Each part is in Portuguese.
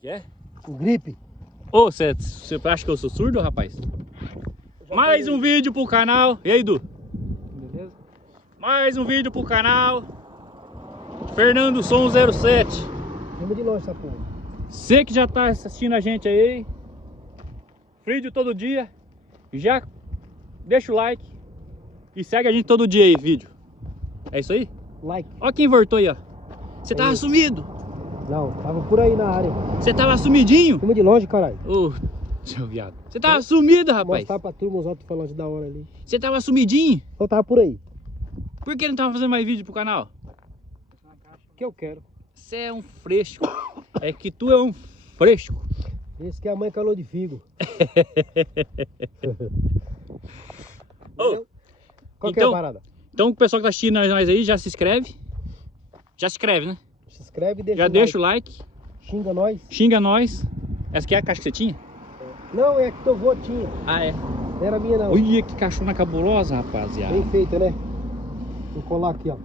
Que é? O gripe. Ô, você acha que eu sou surdo, rapaz? Mais um vídeo pro canal. E aí, Edu? Beleza? Mais um vídeo pro canal. Fernando Som 07. Vamos de longe essa porra. Você que já tá assistindo a gente aí, vídeo todo dia, já deixa o like e segue a gente todo dia aí, vídeo. É isso aí? Like. Ó quem voltou aí, ó. Você tava sumido. Não, tava por aí na área. Você tava sumidinho. Vamos de longe, caralho. Ô, seu viado. Você tava sumido, rapaz. Mostrar pra turma os alto-falantes da hora ali. Você tava sumidinho. Eu tava por aí. Por que não tava fazendo mais vídeo pro canal? Que eu quero. Você é um fresco. É que tu é um fresco. Esse que é a mãe calor de figo. Ô, Qual que é a parada? Então o pessoal que tá assistindo nós aí já se inscreve. Já se inscreve, né? Se inscreve e deixa Já o deixa like. o like. Xinga nós. Xinga nós. Essa aqui é a caixa que você tinha? Não, é que teu vô tinha. Ah, é. Não era minha, não. Olha que caixona cabulosa, rapaziada. Bem feita, né? Vou colar aqui, ó.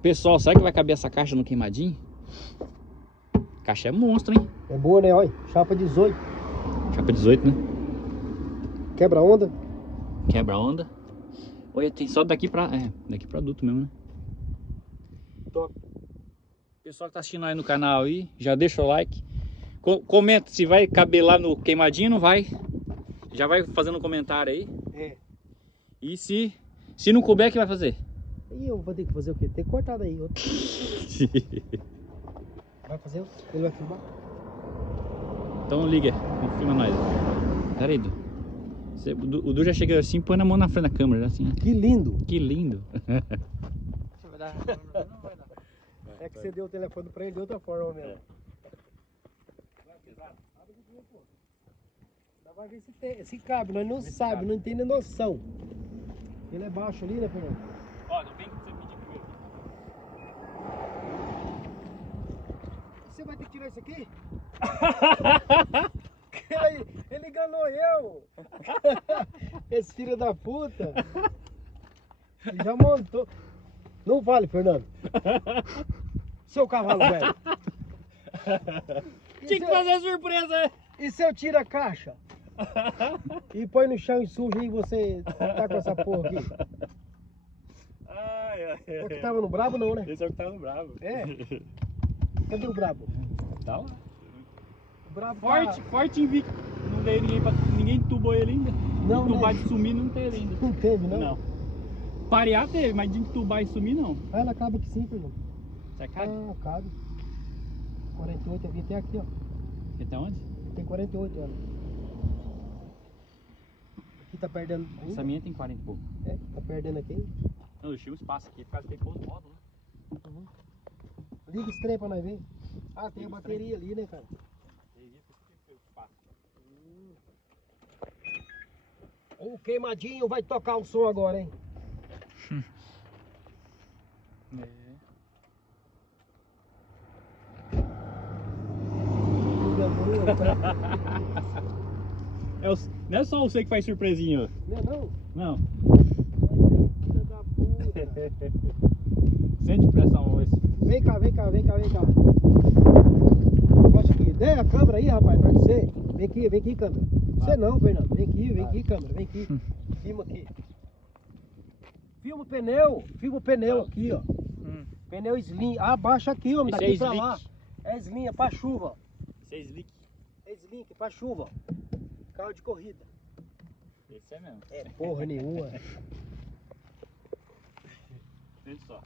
Pessoal, será que vai caber essa caixa no queimadinho? Caixa é monstro, hein? É boa, né? Olha, chapa 18. Chapa 18, né? Quebra onda. Quebra onda. Olha, tem só daqui pra... É, daqui pra adulto mesmo, né? Top. Pessoal que tá assistindo aí no canal aí, já deixa o like. Comenta se vai caber lá no queimadinho, não vai. Já vai fazendo um comentário aí. É. E se não couber, o que vai fazer? E eu vou ter que fazer o quê? Tem que cortar daí. Outro. Vai fazer? Ele vai filmar? Então liga, confirma nós. Pera aí, Edu. O Edu já chega assim, põe na mão na frente da câmera, já assim. Que lindo. Que lindo. Vai dar, não vai dar. É que você deu o telefone pra ele de outra forma mesmo. Vai ver se cabe, nós não sabemos, não tem nem noção. Ele é baixo ali, né, Fernando? Ó, não vem que você pedir primeiro. Você vai ter que tirar isso aqui? Ele enganou eu! Esse filho da puta! Ele já montou. Não vale, Fernando. Seu cavalo velho. Tinha que fazer surpresa. E se eu tiro a caixa? E põe no chão e suja e você tá com essa porra aqui? É o que tava no brabo não, né? Esse é o que tá no brabo. É? Cadê o brabo? Tá lá. O brabo Forte, tá... forte invicto. Não veio ninguém entubou ele ainda. Não, Entubar né? de sumir não teve ainda. Não teve, não? Não. Parear teve, mas de entubar e sumir não. Ah, ela acaba aqui sim, Fernando. Você cabe? Ah, cabe. 48, eu vim até aqui, ó. Até onde? Tem 48 ela. Aqui tá perdendo. Essa minha tem 40 e pouco. É, tá perdendo aqui. Não, eu tinha um espaço aqui, por causa que tem poucos módulos, né? Uhum. Liga esse trem pra nós ver. Ah, tem a bateria ali, né, cara? O queimadinho vai tocar o som agora, hein? Não é só você que faz surpresinha. Não é não? Não. Filha da puta. Sente pressão esse. Vem cá, vem cá, vem cá, vem cá. Pode aqui. Dê a câmera aí, rapaz, pra você. Vem aqui, câmera. Você não, Fernando. Vem aqui, câmera. Vem aqui. Filma aqui. Filma o pneu aqui, ó. Pneu slim. Abaixa aqui, homem, Esse daqui é pra slick. lá. É slim, é pra chuva. Esse é slick. É slim, é pra chuva. Carro de corrida. Esse é mesmo. É porra nenhuma. Sente só.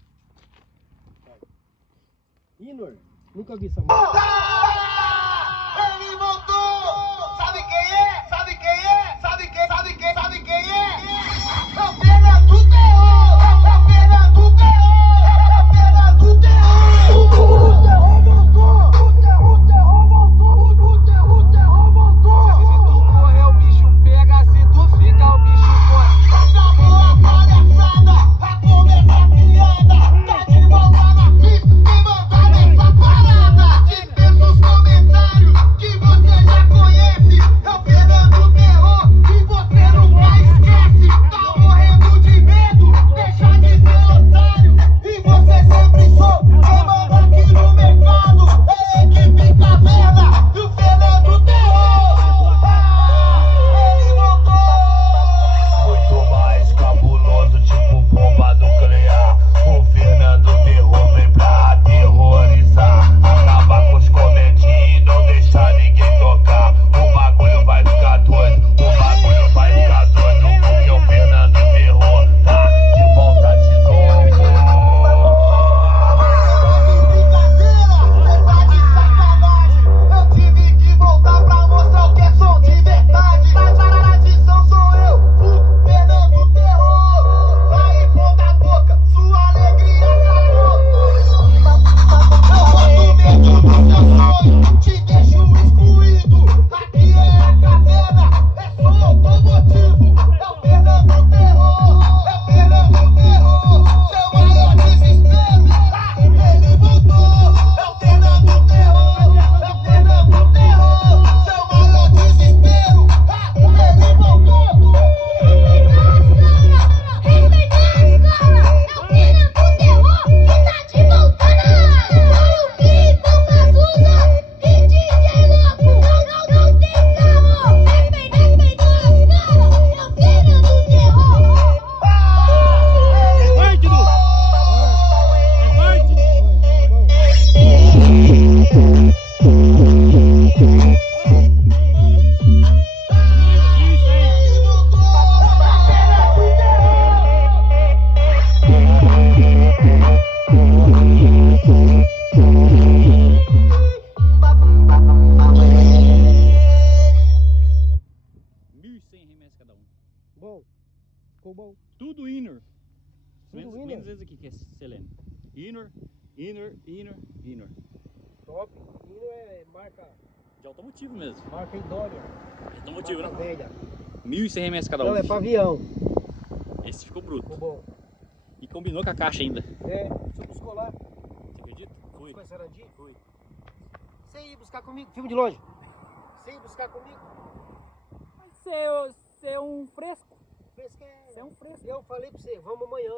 Inor, nunca vi essa música. Ele voltou! Sabe quem é? Sabe quem é? Sabe quem? Sabe quem? Sabe quem é? É o Fernando Terror! É o Fernando Terror! É o Fernando Terror! O terror voltou! O terror voltou! O terror voltou! Se tu correr o bicho pega, se tu fica o bicho corre. Acabou a palhaçada, vai começar a piada. Tá de volta na pista, me mandar nessa parada. Dispensa os comentários que você já conhece. É o Fernando Terror e você não vai esquece. Inor. Top. Hino é marca De automotivo mesmo. idônea. Automotivo, Marca né? velha. 1.100 reais cada Não, um. é pavião. Esse ficou bruto. Ficou bom. E combinou com a caixa ainda. É, você buscou lá? Você acredita? Fui. Buscou essa Sarandi? Fui. Você ia buscar comigo? Filme de longe. Você ia buscar comigo? Você é um fresco. Fresco é... Você é um fresco. Eu falei pra você, vamos amanhã.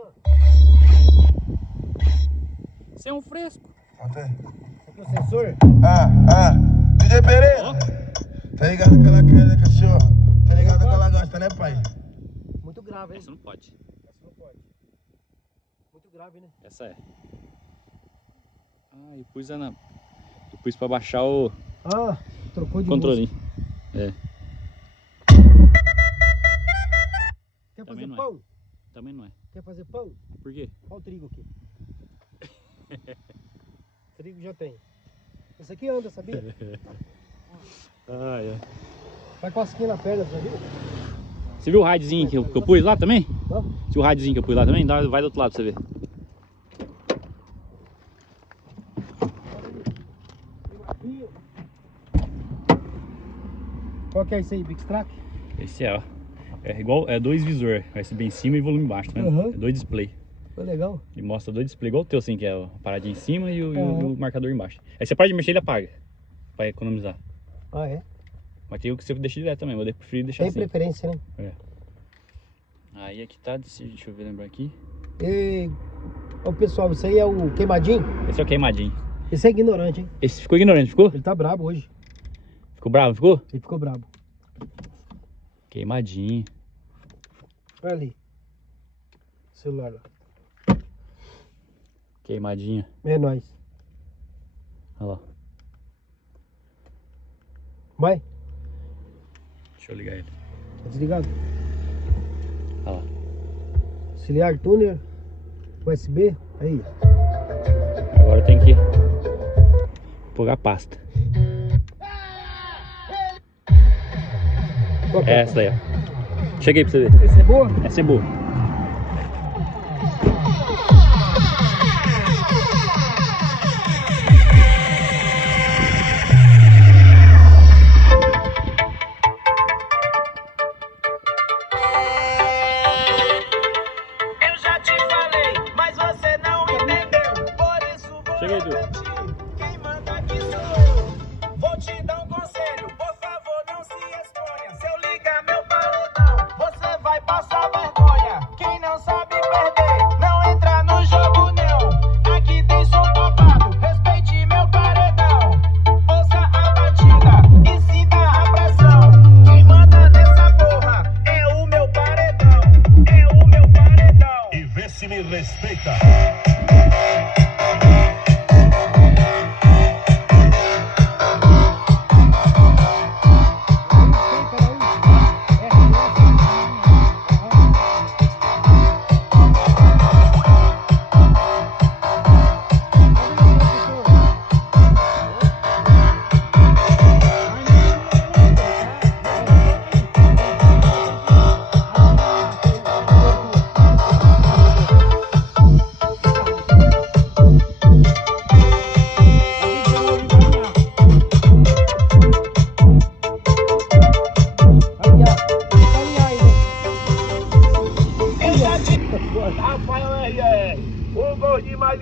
Você é um fresco. Esse aqui é o sensor? DJ Pereira. Ó. Tá ligado que ela quer, né, cachorro? Tá ligado que ela gosta, né, pai? Muito grave, hein? Essa não pode. Essa não pode. Muito grave, né? Essa é. Ah, eu pus pra baixar o Ah, trocou de controle. É. Quer Também fazer não é. pão? Também não é. Quer fazer pão? Por quê? Olha o trigo aqui. Trigo já tem. Esse aqui anda, sabia? Ah, é. Vai com a asquinha na perna, você viu? Você viu o radiozinho que eu pus lá também? Não? Se o radiozinho que eu pus lá também, vai do outro lado pra você ver. Qual que é esse aí, Big Track? Esse é, ó. É igual, é dois visor, USB em cima e volume embaixo, tá vendo? Uhum. É dois display. Foi legal. Ele mostra dois display igual o teu, assim, que é a paradinha em cima e o, Uhum. e o marcador embaixo. Aí você pode mexer, ele apaga, pra economizar. Ah, é? Mas tem o que você deixa direto também, mas eu prefiro deixar Tem assim. preferência, né? É. Aí aqui tá, deixa eu ver, lembrar aqui. E... Ô, pessoal, isso aí é o queimadinho? Esse é o queimadinho. Esse é ignorante, hein? Esse ficou ignorante, ficou? Ele tá brabo hoje. Ficou bravo, ficou? Ele ficou brabo. Queimadinho. Olha ali. Celular lá. Queimadinho. É nóis. Olha lá. Vai. Deixa eu ligar ele. Tá desligado? Olha lá. Auxiliar tuner. USB. Aí. Agora eu tenho que pôr a pasta. Qual que É é? essa daí, ó. Cheguei pra você ver. Esse é boa? Essa é boa. Eu já te falei, mas você não entendeu. Por isso vou Cheguei, Du. repetir. Quem manda aqui sou eu. Vou te dar um conselho, por favor, não se exponha. Se eu ligar meu paredão, você vai passar vergonha. Quem não sabe perder, não entra no jogo, não. Aqui tem som topado, respeite meu paredão. Ouça a batida e sinta a pressão. Quem manda nessa porra é o meu paredão. É o meu paredão. E vê se me respeita. Rafael RR, o gordinho mais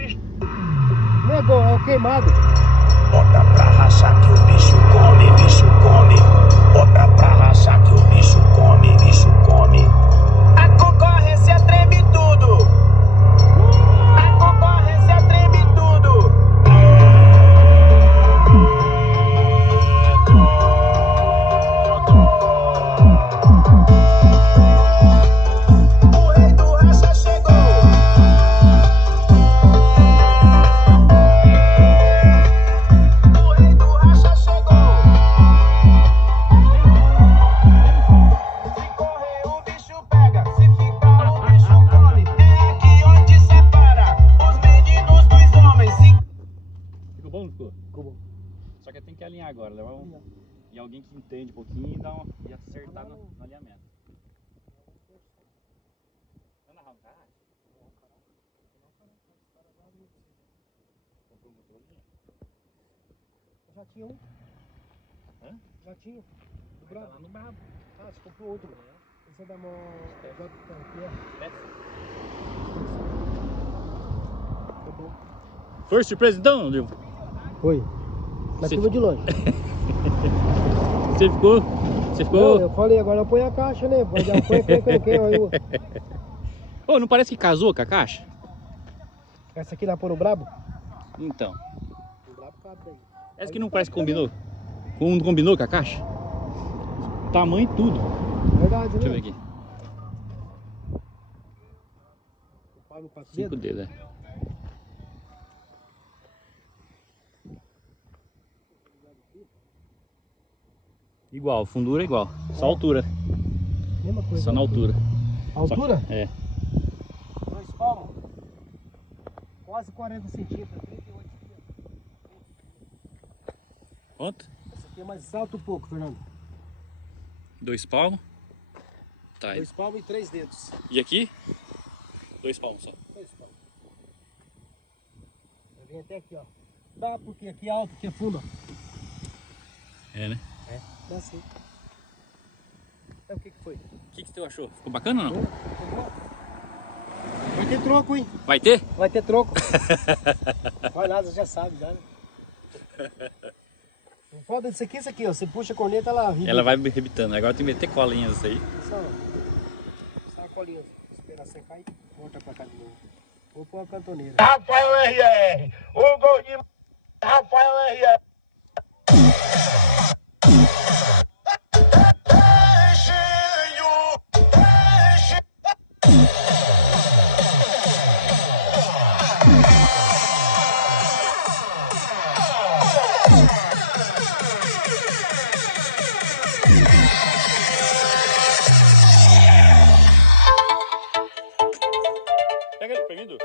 Negou, é o queimado. Bota pra rachar que o bicho come, bicho come. Bota pra rachar que o bicho come, bicho come. A concorrência treme tudo. A concorrência treme tudo. O rei do racha chegou. O rei do racha chegou. Se correr o bicho pega, se ficar o bicho come. É aqui onde separa os meninos dos homens. Ficou bom, não ficou? Ficou bom. Só que tem que alinhar agora, levar e alguém que entende um pouquinho e acertar no alinhamento. Vai narrar um caralho? Já tinha um. Hã? Já tinha. Do Tá Brabo. lá no brabo. Ah, você comprou outro. Esse é da mão. Tá bom. Foi surpresa então, Lil? Foi. Mas Você- filma de longe. Você ficou? Você Não, ficou? eu falei, agora põe a caixa, né? Põe, Ô, não parece que casou com a caixa? Essa aqui lá pôr no Brabo? Então. O Brabo cabe daí. Essa que não parece que combinou? Não combinou com a caixa? Tamanho e tudo. Verdade, né? Deixa eu ver aqui. O pau no 4 5 dedos. dedos, é. Igual, fundura é igual. Só altura. Mesma coisa. Só na altura. Altura? É. 2 palmos. Quase 40 centímetros. 38 centímetros. Quanto? Essa aqui é mais alto um pouco, Fernando. 2 palmos. Tá. 2 palmos e 3 dedos. E aqui? 2 palmos só. 2 palmos. Eu vim até aqui, ó. Dá porque aqui é alto, aqui é fundo, ó. É, né? É, dá sim. Então o que foi? O que você achou? Ficou bacana ou não? Vai ter troco, hein? Vai ter? Vai ter troco. Vai nada, já sabe, já, né? O foda disso aqui é isso aqui, ó. Você puxa a corneta, ela rebita. Ela vai rebitando. Agora tem que meter colinhas isso aí. Só a colinha. Esperar secar e volta pra cá de novo. Vou pôr a cantoneira. Rafael RR, o gol de Rafael RR. Pega ele, pega ele.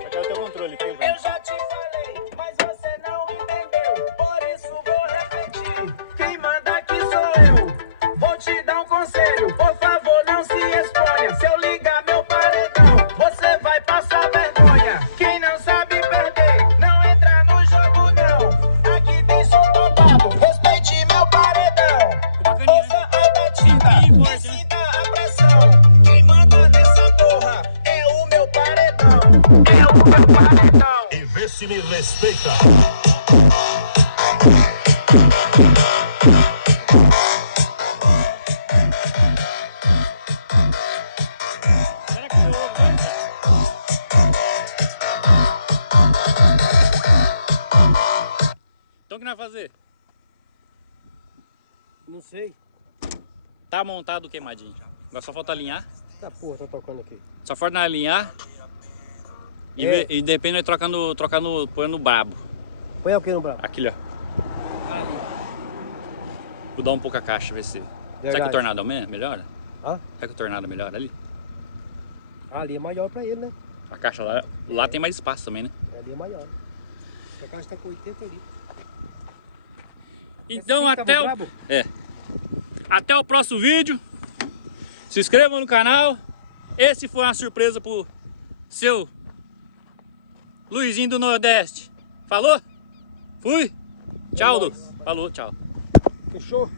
Pra cá o teu controle, pega ele. Eu já te falei, mas você não entendeu. Por isso vou repetir. Quem manda aqui sou eu. Vou te dar um conselho. Por favor, não se exponha. Se eu ligar meu paredão, você vai passar vergonha. Quem não sabe perder, não entra no jogo, não. Aqui tem som topado. Respeite meu paredão. Ouça a batida e sinta a pressão. Quem manda nessa porra é o meu paredão. É o meu paredão. E vê se me respeita. Então o que nós vamos fazer? Não sei. Tá montado o queimadinho. Agora só falta alinhar. Tá porra, tá tocando aqui. Só falta alinhar. E, É. e depende nós trocando, põe no brabo. Põe o que no Brabo? Aqui, ó. Vou dar um pouco a caixa, ver se. Será que o Verdade. tornado melhora? Hã? Será que o tornado melhora ali? Ali é maior pra ele, né? A caixa lá tem mais espaço também, né? Ali é maior. A caixa tá com 80 litros. Então Esse aqui até tava o, brabo? até o próximo vídeo. Se inscrevam no canal. Esse foi uma surpresa pro seu Luizinho do Nordeste. Falou? Fui? Tchau, Du. Falou, tchau. Fechou?